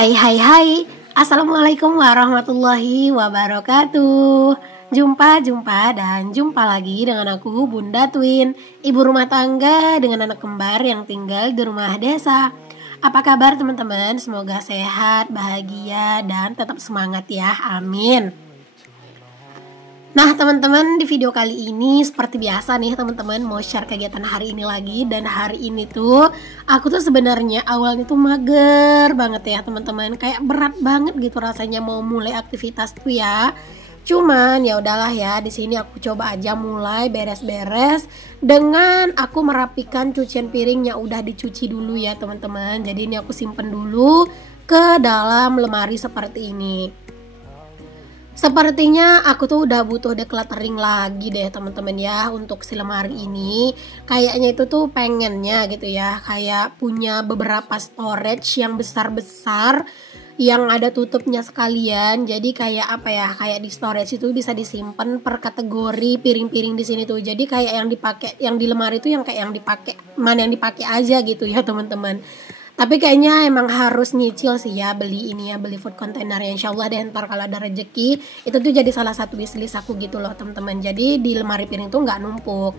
Hai hai hai, Assalamualaikum warahmatullahi wabarakatuh. Jumpa dan jumpa lagi dengan aku Bunda Twin, ibu rumah tangga dengan anak kembar yang tinggal di rumah desa. Apa kabar teman-teman? Semoga sehat, bahagia, dan tetap semangat ya, amin. Nah teman-teman, di video kali ini seperti biasa nih teman-teman mau share kegiatan hari ini lagi. Dan hari ini tuh aku tuh sebenarnya awalnya tuh mager banget ya teman-teman, kayak berat banget gitu rasanya mau mulai aktivitas tuh ya. Cuman ya udahlah ya, di sini aku coba aja mulai beres-beres dengan aku merapikan cucian piring yang udah dicuci dulu ya teman-teman. Jadi ini aku simpen dulu ke dalam lemari seperti ini. Sepertinya aku tuh udah butuh decluttering lagi deh teman-teman ya untuk si lemari ini. Kayaknya itu tuh pengennya gitu ya, kayak punya beberapa storage yang besar-besar yang ada tutupnya sekalian. Jadi kayak apa ya, kayak di storage itu bisa disimpan per kategori piring-piring di sini tuh. Jadi kayak yang dipakai, yang di lemari itu yang kayak yang dipakai, mana yang dipakai aja gitu ya teman-teman. Tapi kayaknya emang harus nyicil sih ya beli ini ya, beli food container ya. Insya Allah deh ntar kalau ada rezeki itu tuh jadi salah satu wishlist aku gitu loh teman-teman. Jadi di lemari piring tuh nggak numpuk.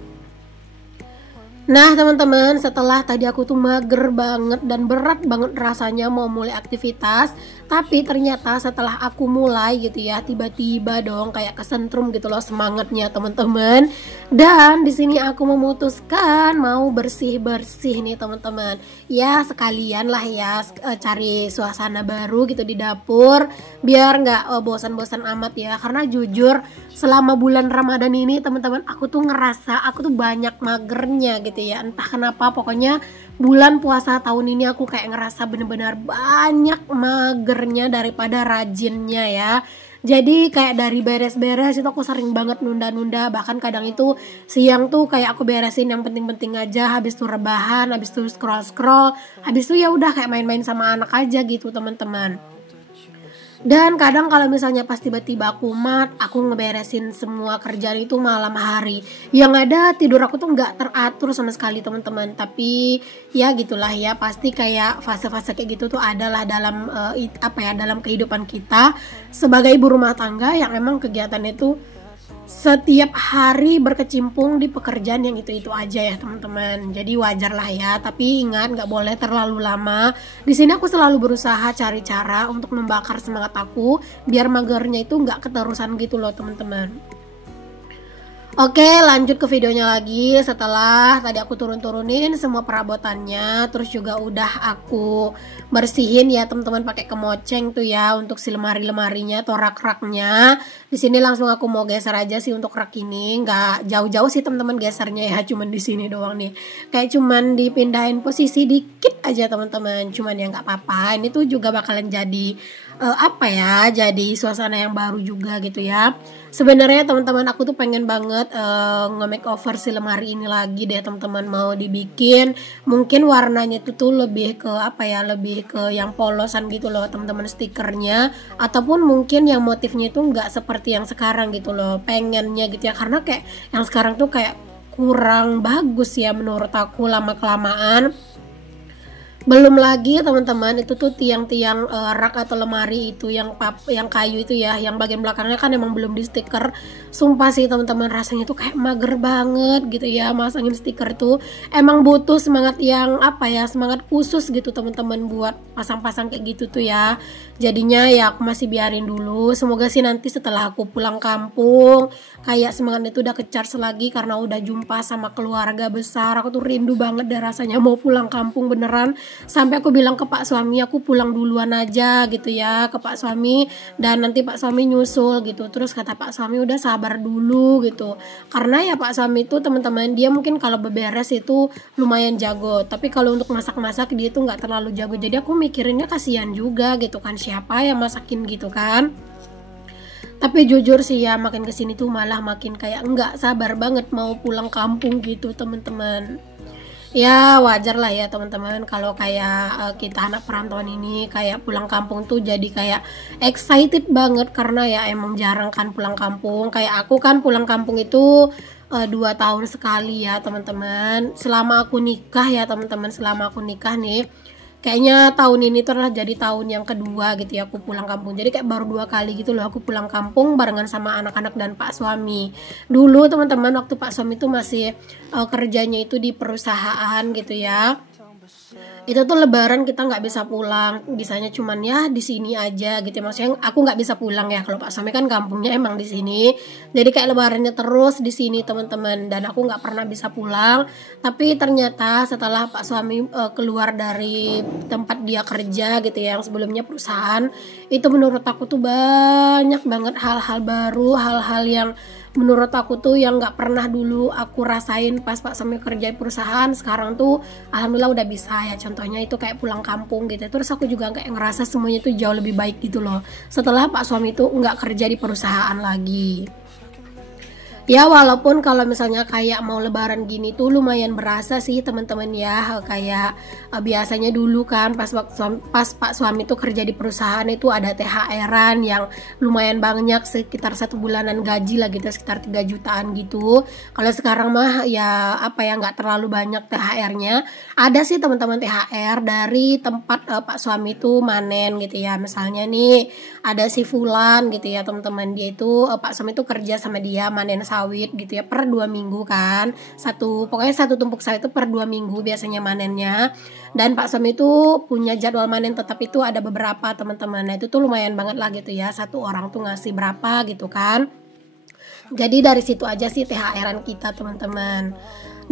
Nah teman-teman, setelah tadi aku tuh mager banget dan berat banget rasanya mau mulai aktivitas, tapi ternyata setelah aku mulai gitu ya, tiba-tiba dong kayak kesentrum gitu loh semangatnya teman-teman. Dan di sini aku memutuskan mau bersih-bersih nih teman-teman. Ya sekalian lah ya cari suasana baru gitu di dapur biar nggak bosan-bosan amat ya. Karena jujur selama bulan Ramadan ini teman-teman, aku tuh ngerasa aku tuh banyak magernya gitu ya, entah kenapa. Pokoknya bulan puasa tahun ini aku kayak ngerasa bener-bener banyak magernya daripada rajinnya ya. Jadi kayak dari beres-beres itu aku sering banget nunda-nunda. Bahkan kadang itu siang tuh kayak aku beresin yang penting-penting aja, habis tuh rebahan, habis tuh scroll-scroll, habis tuh ya udah kayak main-main sama anak aja gitu teman-teman. Dan kadang kalau misalnya pas tiba-tiba aku aku ngeberesin semua kerjaan itu malam hari. Yang ada tidur aku tuh nggak teratur sama sekali teman-teman. Tapi ya gitulah ya, pasti kayak fase-fase kayak gitu tuh adalah dalam dalam kehidupan kita sebagai ibu rumah tangga yang emang kegiatannya tuh setiap hari berkecimpung di pekerjaan yang itu-itu aja ya teman-teman. Jadi wajar lah ya, tapi ingat nggak boleh terlalu lama. Di sini aku selalu berusaha cari cara untuk membakar semangat aku biar magernya itu nggak keterusan gitu loh teman-teman. Oke, lanjut ke videonya lagi. Setelah tadi aku turunin semua perabotannya, terus juga udah aku bersihin ya teman-teman pakai kemoceng tuh ya untuk si lemari-lemarinya atau rak-raknya. Di sini langsung aku mau geser aja sih untuk rak ini, nggak jauh-jauh sih teman-teman gesernya ya, cuman di sini doang nih. Kayak cuman dipindahin posisi dikit aja teman-teman, cuman ya nggak apa-apa. Ini tuh juga bakalan jadi jadi suasana yang baru juga gitu ya. Sebenarnya teman-teman aku tuh pengen banget nge-makeover si lemari ini lagi deh teman-teman, mau dibikin mungkin warnanya tuh lebih ke lebih ke yang polosan gitu loh teman-teman stikernya, ataupun mungkin yang motifnya itu nggak seperti yang sekarang gitu loh, pengennya gitu ya, karena kayak yang sekarang tuh kayak kurang bagus ya menurut aku lama kelamaan. Belum lagi teman-teman itu tuh tiang-tiang rak atau lemari itu yang kayu itu ya, yang bagian belakangnya kan emang belum di stiker. Sumpah sih teman-teman, rasanya tuh kayak mager banget gitu ya masangin stiker tuh. Emang butuh semangat yang semangat khusus gitu teman-teman buat pasang-pasang kayak gitu tuh ya. Jadinya ya aku masih biarin dulu. Semoga sih nanti setelah aku pulang kampung kayak semangatnya tuh udah ke-charge lagi karena udah jumpa sama keluarga besar. Aku tuh rindu banget deh rasanya mau pulang kampung beneran. Sampai aku bilang ke Pak suami aku pulang duluan aja gitu ya ke Pak suami, dan nanti Pak suami nyusul gitu. Terus kata Pak suami udah sabar dulu gitu, karena ya Pak suami itu teman-teman dia mungkin kalau beberes itu lumayan jago, tapi kalau untuk masak-masak dia itu nggak terlalu jago. Jadi aku mikirinnya kasihan juga gitu kan, siapa yang masakin gitu kan. Tapi jujur sih ya makin kesini tuh malah makin kayak nggak sabar banget mau pulang kampung gitu teman-teman. Ya wajar lah ya teman-teman kalau kayak kita anak perantauan ini kayak pulang kampung tuh jadi kayak excited banget karena ya emang jarang kan pulang kampung. Kayak aku kan pulang kampung itu 2 tahun sekali ya teman-teman. Selama aku nikah ya teman-teman, selama aku nikah nih kayaknya tahun ini tuh adalah jadi tahun yang kedua gitu ya aku pulang kampung. Jadi kayak baru 2 kali gitu loh aku pulang kampung barengan sama anak-anak dan Pak suami. Dulu teman-teman waktu Pak suami tuh masih kerjanya itu di perusahaan gitu ya, itu tuh lebaran kita nggak bisa pulang, bisanya cuman ya di sini aja gitu ya. Maksudnya aku nggak bisa pulang ya, kalau Pak Sami kan kampungnya emang di sini, jadi kayak lebarannya terus di sini teman-teman, dan aku nggak pernah bisa pulang. Tapi ternyata setelah Pak Suami keluar dari tempat dia kerja gitu ya, yang sebelumnya perusahaan, itu menurut aku tuh banyak banget hal-hal baru, hal-hal yang menurut aku tuh yang nggak pernah dulu aku rasain pas Pak Sami kerja di perusahaan. Sekarang tuh alhamdulillah udah bisa ya, contohnya itu kayak pulang kampung gitu. Terus aku juga kayak ngerasa semuanya tuh jauh lebih baik gitu loh setelah Pak Suami tuh nggak kerja di perusahaan lagi. Ya walaupun kalau misalnya kayak mau lebaran gini tuh lumayan berasa sih teman-teman ya, kayak biasanya dulu kan pas Pak Suami tuh kerja di perusahaan itu ada THR-an yang lumayan banyak, sekitar 1 bulanan gaji lah gitu, sekitar 3 jutaan gitu. Kalau sekarang mah ya apa ya, nggak terlalu banyak THR-nya. Ada sih teman-teman THR dari tempat Pak Suami tuh manen gitu ya. Misalnya nih ada si Fulan gitu ya teman-teman, dia itu Pak Suami tuh kerja sama dia manen sawit gitu ya per 2 minggu kan, pokoknya satu tumpuk sawit itu per 2 minggu biasanya manennya. Dan Pak Suami itu punya jadwal manen tetap itu ada beberapa teman-teman. Nah itu tuh lumayan banget lah gitu ya, satu orang tuh ngasih berapa gitu kan. Jadi dari situ aja sih THR-an kita teman-teman.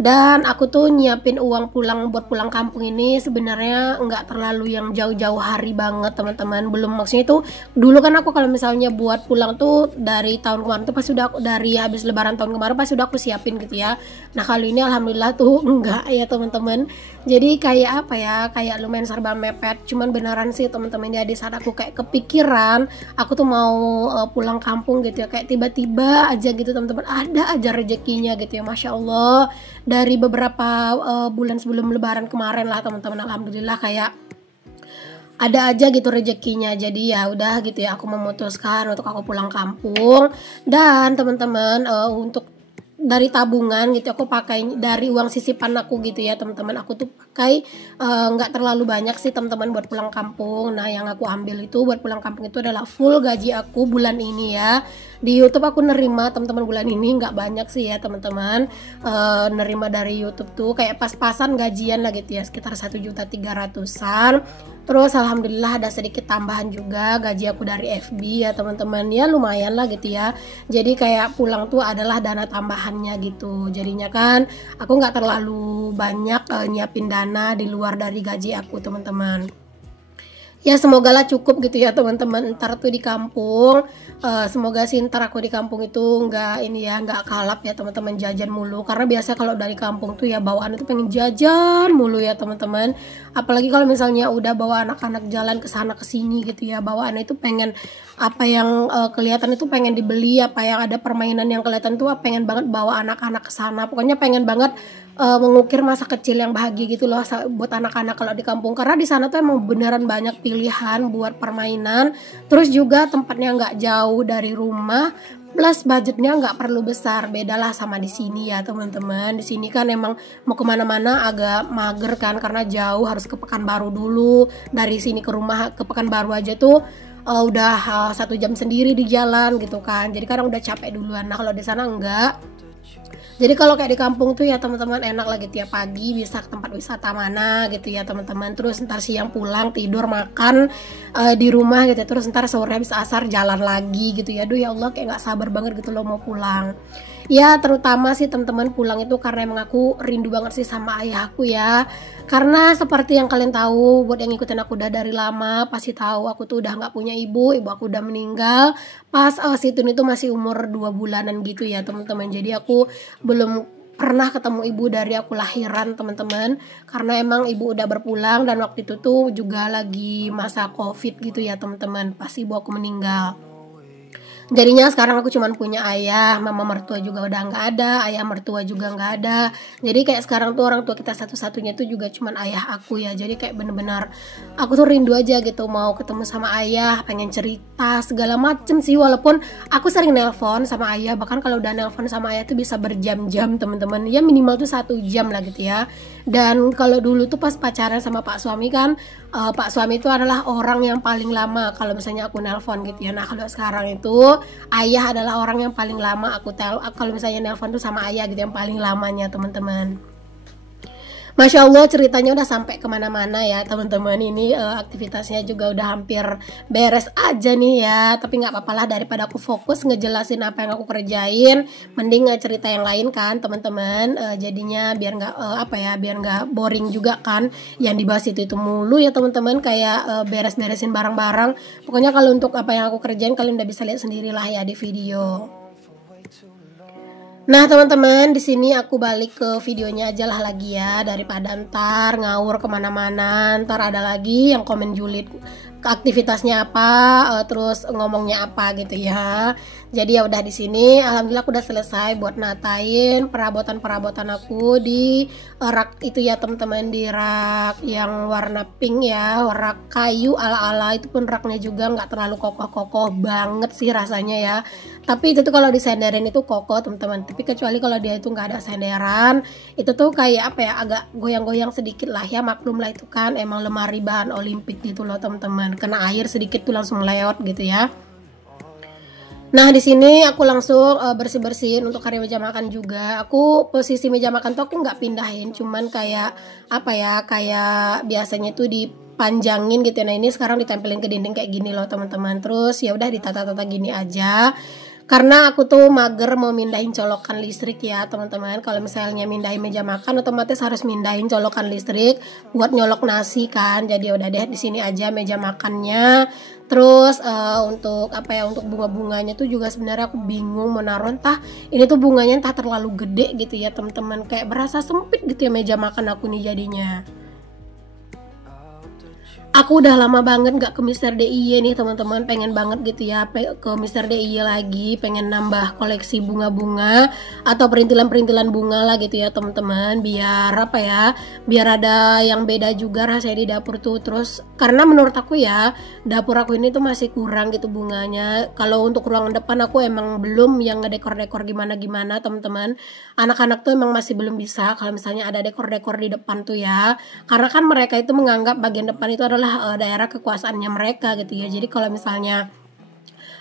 Dan aku tuh nyiapin uang buat pulang kampung ini sebenarnya nggak terlalu yang jauh-jauh hari banget teman-teman. Belum, maksudnya itu dulu kan aku kalau misalnya buat pulang tuh dari tahun kemarin tuh pas sudah dari habis lebaran tahun kemarin pas sudah aku siapin gitu ya. Nah kali ini alhamdulillah tuh enggak ya teman-teman. Jadi kayak apa ya, kayak lumayan serba mepet. Cuman beneran sih teman-teman ya, di saat aku kayak kepikiran aku tuh mau pulang kampung gitu ya, kayak tiba-tiba aja gitu teman-teman, ada aja rezekinya gitu ya, Masya Allah. Dari beberapa bulan sebelum lebaran kemarin lah teman-teman, alhamdulillah kayak ada aja gitu rezekinya. Jadi ya udah gitu ya, aku memutuskan untuk aku pulang kampung. Dan teman-teman untuk dari tabungan gitu aku pakai dari uang sisipan aku gitu ya teman-teman, aku tuh pakai nggak terlalu banyak sih teman-teman buat pulang kampung. Nah yang aku ambil itu buat pulang kampung itu adalah full gaji aku bulan ini ya. Di YouTube aku nerima teman-teman bulan ini nggak banyak sih ya teman-teman, nerima dari YouTube tuh kayak pas-pasan gajian lah gitu ya, sekitar 1.300.000-an. Terus alhamdulillah ada sedikit tambahan juga gaji aku dari FB ya teman-teman, ya lumayan lah gitu ya. Jadi kayak pulang tuh adalah dana tambahannya gitu. Jadinya kan aku nggak terlalu banyak nyiapin dana di luar dari gaji aku teman-teman. Ya semoga lah cukup gitu ya teman-teman, ntar tuh di kampung semoga sih ntar aku di kampung itu nggak ini ya, nggak kalap ya teman-teman, jajan mulu. Karena biasa kalau dari kampung tuh ya bawaan itu pengen jajan mulu ya teman-teman. Apalagi kalau misalnya udah bawa anak-anak jalan ke sana ke sini gitu ya, bawaannya itu pengen apa yang kelihatan itu pengen dibeli, apa yang ada permainan yang kelihatan tuh pengen banget bawa anak-anak ke sana. Pokoknya pengen banget mengukir masa kecil yang bahagia gitu loh buat anak-anak kalau di kampung. Karena di sana tuh emang beneran banyak pilihan buat permainan, terus juga tempatnya nggak jauh dari rumah, plus budgetnya nggak perlu besar. Bedalah sama di sini ya teman-teman. Di sini kan emang mau kemana-mana agak mager kan, karena jauh, harus ke Pekanbaru dulu. Dari sini ke rumah ke Pekanbaru aja tuh udah 1 jam sendiri di jalan gitu kan. Jadi kadang udah capek duluan. Nah kalau di sana enggak. Jadi kalau kayak di kampung tuh ya teman-teman enak lagi, tiap pagi bisa ke tempat wisata mana gitu ya teman-teman. Terus ntar siang pulang tidur makan di rumah gitu. Terus ntar sore habis asar jalan lagi gitu ya. Aduh ya Allah, kayak nggak sabar banget gitu loh mau pulang. Ya terutama sih teman-teman pulang itu karena emang aku rindu banget sih sama ayahku ya. Karena seperti yang kalian tahu, buat yang ngikutin aku udah dari lama pasti tahu aku tuh udah nggak punya ibu aku udah meninggal pas Situn itu masih umur 2 bulanan gitu ya teman-teman. Jadi aku belum pernah ketemu ibu dari aku lahiran teman-teman, karena emang ibu udah berpulang dan waktu itu tuh juga lagi masa COVID gitu ya teman-teman, pas ibu aku meninggal. Jadinya sekarang aku cuman punya ayah, mama mertua juga udah nggak ada, ayah mertua juga nggak ada. Jadi kayak sekarang tuh orang tua kita satu-satunya tuh juga cuman ayah aku ya. Jadi kayak bener-bener aku tuh rindu aja gitu mau ketemu sama ayah, pengen cerita segala macem sih. Walaupun aku sering nelpon sama ayah, bahkan kalau udah nelpon sama ayah tuh bisa berjam-jam teman-teman. Ya minimal tuh 1 jam lah gitu ya. Dan kalau dulu tuh pas pacaran sama pak suami kan, pak suami itu adalah orang yang paling lama kalau misalnya aku nelpon gitu ya. Nah kalau sekarang itu ayah adalah orang yang paling lama kalau misalnya nelpon tuh sama ayah gitu, yang paling lamanya teman-teman. Masya Allah, ceritanya udah sampai kemana-mana ya teman-teman. Ini aktivitasnya juga udah hampir beres aja nih ya. Tapi nggak apa-apa lah, daripada aku fokus ngejelasin apa yang aku kerjain, mending cerita yang lain kan teman-teman. Jadinya biar nggak biar nggak boring juga kan. Yang dibahas itu mulu ya teman-teman, kayak beres-beresin barang-barang. Pokoknya kalau untuk apa yang aku kerjain kalian udah bisa lihat sendirilah ya di video. Nah teman-teman, di sini aku balik ke videonya aja lah lagi ya, daripada ntar ngawur kemana-mana, ntar ada lagi yang komen julid aktivitasnya apa, terus ngomongnya apa gitu ya. Jadi ya udah, di sini alhamdulillah aku udah selesai buat natain perabotan aku di rak itu ya teman-teman, di rak yang warna pink ya, rak kayu ala-ala. Itu pun raknya juga nggak terlalu kokoh-kokoh banget sih rasanya ya, tapi itu tuh kalau disenderin itu kokoh teman-teman. Tapi kecuali kalau dia itu nggak ada senderan, itu tuh kayak apa ya, agak goyang-goyang sedikit lah ya. Maklum lah, itu kan emang lemari bahan Olimpik gitu loh teman-teman, kena air sedikit tuh langsung lewat gitu ya. Nah di sini aku langsung bersih-bersihin untuk area meja makan juga. Aku posisi meja makan tuh aku nggak pindahin, cuman kayak apa ya, kayak biasanya tuh dipanjangin gitu ya. Nah ini sekarang ditempelin ke dinding kayak gini loh teman-teman. Terus ya udah ditata-tata gini aja. Karena aku tuh mager mau mindahin colokan listrik ya teman-teman. Kalau misalnya mindahin meja makan otomatis harus mindahin colokan listrik buat nyolok nasi kan. Jadi udah deh di sini aja meja makannya. Terus untuk apa ya, untuk bunga-bunganya tuh juga sebenarnya aku bingung mau naruh, entah ini tuh bunganya entah terlalu gede gitu ya teman-teman, kayak berasa sempit gitu ya meja makan aku nih jadinya. Aku udah lama banget gak ke Mr. DIY nih teman-teman, pengen banget gitu ya ke Mr. DIY lagi, pengen nambah koleksi bunga-bunga atau perintilan-perintilan bunga lah gitu ya teman-teman, biar apa ya, biar ada yang beda juga rasanya di dapur tuh. Terus karena menurut aku ya, dapur aku ini tuh masih kurang gitu bunganya. Kalau untuk ruangan depan aku emang belum yang ngedekor-dekor gimana-gimana teman-teman. Anak-anak tuh emang masih belum bisa kalau misalnya ada dekor-dekor di depan tuh ya, karena kan mereka itu menganggap bagian depan itu adalah daerah kekuasaannya mereka gitu ya. Jadi kalau misalnya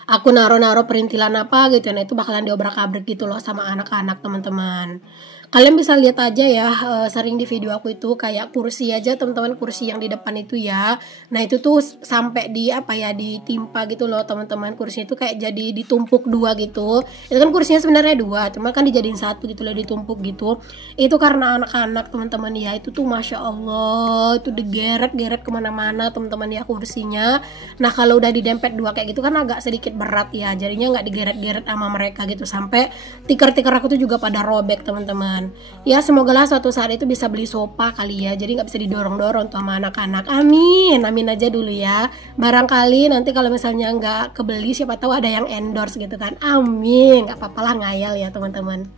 aku naruh perintilan apa gitu, nah itu bakalan diobrak-abrik gitu loh sama anak-anak teman-teman. Kalian bisa lihat aja ya, sering di video aku itu kayak kursi aja teman-teman, kursi yang di depan itu ya. Nah itu tuh sampai di apa ya, ditimpa gitu loh teman-teman. Kursinya itu kayak jadi ditumpuk dua gitu. Itu kan kursinya sebenarnya dua, cuma kan dijadiin satu gitu loh, ditumpuk gitu. Itu karena anak-anak teman-teman ya, itu tuh masya Allah itu digeret-geret kemana-mana teman-teman ya kursinya. Nah kalau udah didempet dua kayak gitu kan agak sedikit berat ya, jadinya nggak digeret-geret sama mereka gitu, sampai tikar-tikar aku tuh juga pada robek teman-teman. Ya semoga lah suatu saat itu bisa beli sofa kali ya, jadi nggak bisa didorong-dorong tuh sama anak-anak. Amin, amin aja dulu ya. Barangkali nanti kalau misalnya nggak kebeli, siapa tahu ada yang endorse gitu kan. Amin, nggak apa-apa lah, ngayal ya teman-teman.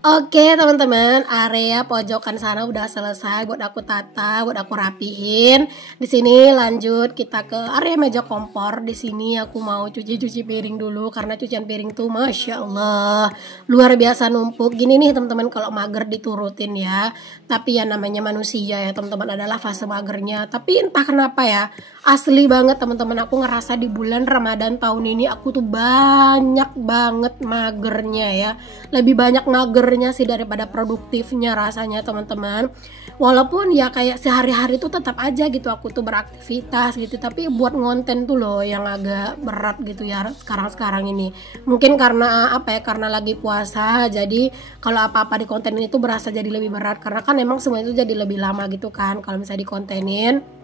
Oke teman-teman, area pojokan sana udah selesai buat aku tata, buat aku rapihin. Di sini lanjut kita ke area meja kompor. Di sini aku mau cuci piring dulu karena cucian piring tuh masya Allah luar biasa numpuk. Gini nih teman-teman, kalau mager diturutin ya. Tapi ya namanya manusia ya teman-teman, adalah fase magernya. Tapi entah kenapa ya, asli banget teman-teman, aku ngerasa di bulan Ramadan tahun ini aku tuh banyak banget magernya ya. Lebih banyak magernya sih daripada produktifnya rasanya teman-teman. Walaupun ya kayak sehari-hari tuh tetap aja gitu aku tuh beraktivitas gitu, tapi buat ngonten tuh loh yang agak berat gitu ya sekarang-sekarang ini. Mungkin karena apa ya, karena lagi puasa, jadi kalau apa-apa di kontenin itu berasa jadi lebih berat, karena kan emang semua itu jadi lebih lama gitu kan kalau misalnya dikontenin.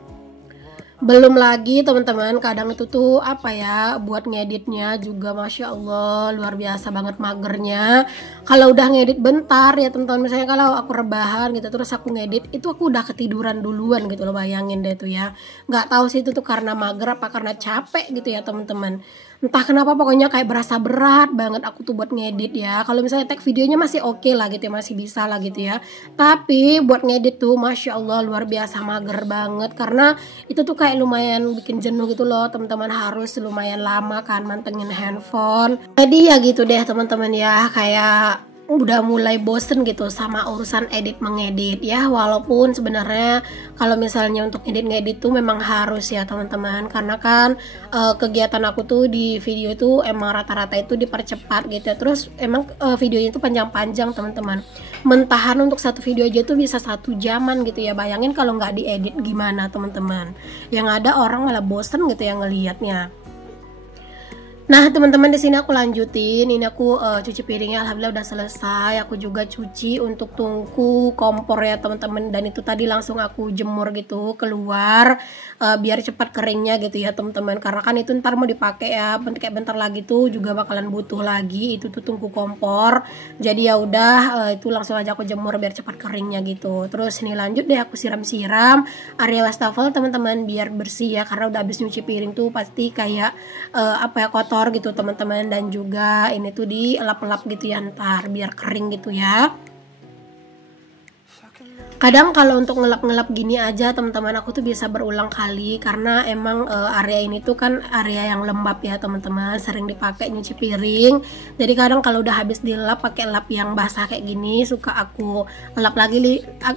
Belum lagi teman-teman, kadang itu tuh apa ya, buat ngeditnya juga masya Allah luar biasa banget magernya. Kalau udah ngedit bentar ya teman-teman, misalnya kalau aku rebahan gitu terus aku ngedit, itu aku udah ketiduran duluan gitu loh, bayangin deh tuh ya. Nggak tahu sih itu tuh karena mager apa karena capek gitu ya teman-teman. Entah kenapa pokoknya kayak berasa berat banget aku tuh buat ngedit ya. Kalau misalnya tag videonya masih oke lah gitu ya, masih bisa lah gitu ya. Tapi buat ngedit tuh masya Allah luar biasa mager banget, karena itu tuh kayak lumayan bikin jenuh gitu loh teman-teman, harus lumayan lama kan mantengin handphone. Jadi ya gitu deh teman-teman ya, kayak udah mulai bosen gitu sama urusan edit mengedit ya, walaupun sebenarnya kalau misalnya untuk edit-ngedit tuh memang harus ya teman-teman, karena kan kegiatan aku tuh di video itu emang rata-rata itu dipercepat gitu ya. Terus emang videonya itu panjang-panjang teman-teman, mentahan untuk satu video aja tuh bisa 1 jaman gitu ya. Bayangin kalau nggak diedit gimana teman-teman, yang ada orang malah bosen gitu ya ngelihatnya. Nah teman-teman, di sini aku lanjutin. Ini aku cuci piringnya alhamdulillah udah selesai. Aku juga cuci untuk tungku kompor ya teman-teman. Dan itu tadi langsung aku jemur gitu keluar biar cepat keringnya gitu ya teman-teman. Karena kan itu ntar mau dipakai ya, kayak bentar lagi tuh juga bakalan butuh lagi itu tuh tungku kompor. Jadi ya udah itu langsung aja aku jemur biar cepat keringnya gitu. Terus ini lanjut deh aku siram-siram area wastafel teman-teman biar bersih ya. Karena udah habis nyuci piring tuh pasti kayak apa ya, kotor gitu teman-teman. Dan juga ini tuh dielap-elap gitu ya ntar biar kering gitu ya. Kadang kalau untuk ngelap-ngelap gini aja teman-teman, aku tuh bisa berulang kali karena emang area ini tuh kan area yang lembab ya teman-teman, sering dipakai nyuci piring. Jadi kadang kalau udah habis dilap pakai lap yang basah kayak gini, suka aku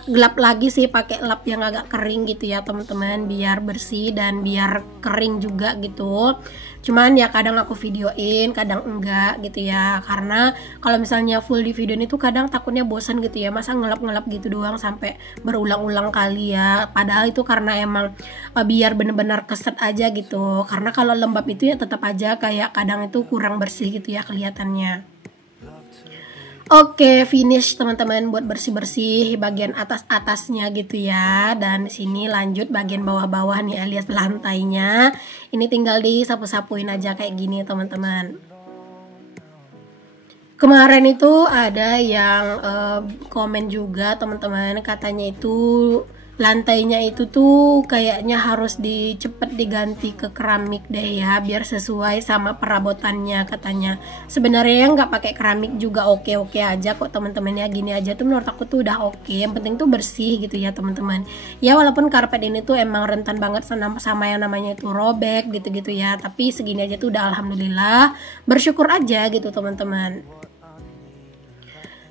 gelap lagi sih pakai lap yang agak kering gitu ya teman-teman, biar bersih dan biar kering juga gitu. Cuman ya kadang aku videoin, kadang enggak gitu ya, karena kalau misalnya full di video ini tuh kadang takutnya bosan gitu ya, masa ngelap-ngelap gitu doang sampai berulang-ulang kali ya. Padahal itu karena emang biar bener-bener keset aja gitu, karena kalau lembab itu ya tetap aja kayak kadang itu kurang bersih gitu ya kelihatannya. Oke, finish teman-teman buat bersih-bersih bagian atas-atasnya gitu ya. Dan di sini lanjut bagian bawah-bawah nih alias lantainya. Ini tinggal disapu-sapuin aja kayak gini teman-teman. Kemarin itu ada yang komen juga teman-teman, katanya itu lantainya itu tuh kayaknya harus cepet diganti ke keramik deh ya, biar sesuai sama perabotannya katanya. Sebenarnya nggak pakai keramik juga oke-oke aja kok teman-teman ya, gini aja tuh menurut aku tuh udah oke. Yang penting tuh bersih gitu ya teman-teman. Ya walaupun karpet ini tuh emang rentan banget sama yang namanya itu robek gitu-gitu ya, tapi segini aja tuh udah alhamdulillah, bersyukur aja gitu teman-teman.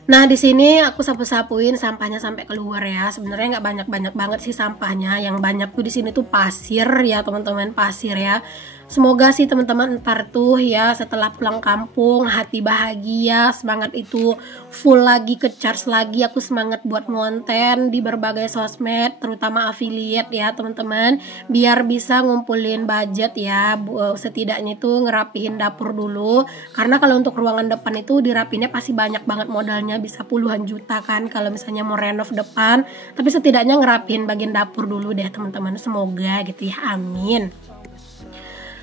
Nah di sini aku sapu-sapuin sampahnya sampai keluar ya. Sebenarnya nggak banyak-banyak banget sih sampahnya. Yang banyak tuh di sini tuh pasir ya teman-teman, pasir ya. Semoga sih teman-teman ntar tuh ya setelah pulang kampung hati bahagia, semangat itu full lagi, ke charge lagi, aku semangat buat ngonten di berbagai sosmed terutama affiliate ya teman-teman, biar bisa ngumpulin budget ya, setidaknya itu ngerapihin dapur dulu. Karena kalau untuk ruangan depan itu dirapinnya pasti banyak banget modalnya, bisa puluhan juta kan kalau misalnya mau renov depan. Tapi setidaknya ngerapihin bagian dapur dulu deh teman-teman, semoga gitu ya, amin.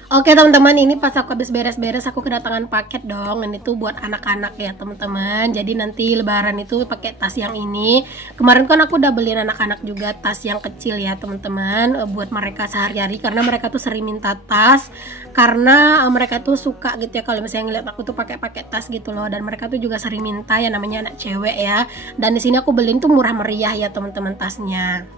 Oke teman-teman, ini pas aku habis beres-beres aku kedatangan paket dong. Ini tuh buat anak-anak ya teman-teman. Jadi nanti lebaran itu pakai tas yang ini. Kemarin kan aku udah beliin anak-anak juga tas yang kecil ya teman-teman, buat mereka sehari-hari, karena mereka tuh sering minta tas. Karena mereka tuh suka gitu ya kalau misalnya ngeliat aku tuh pakai tas gitu loh, dan mereka tuh juga sering minta, ya namanya anak cewek ya. Dan di sini aku beliin tuh murah meriah ya teman-teman tasnya.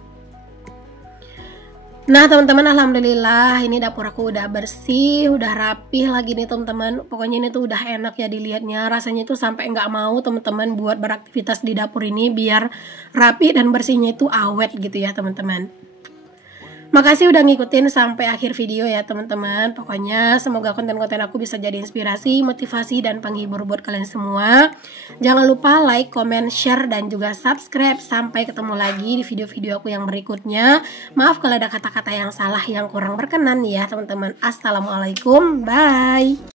Nah teman-teman, alhamdulillah ini dapur aku udah bersih, udah rapih lagi nih teman-teman. Pokoknya ini tuh udah enak ya dilihatnya, rasanya tuh sampai nggak mau teman-teman buat beraktivitas di dapur ini biar rapi dan bersihnya itu awet gitu ya teman-teman. Makasih udah ngikutin sampai akhir video ya teman-teman. Pokoknya semoga konten-konten aku bisa jadi inspirasi, motivasi, dan penghibur buat kalian semua. Jangan lupa like, comment, share, dan juga subscribe. Sampai ketemu lagi di video-video aku yang berikutnya. Maaf kalau ada kata-kata yang salah yang kurang berkenan ya teman-teman. Assalamualaikum, bye.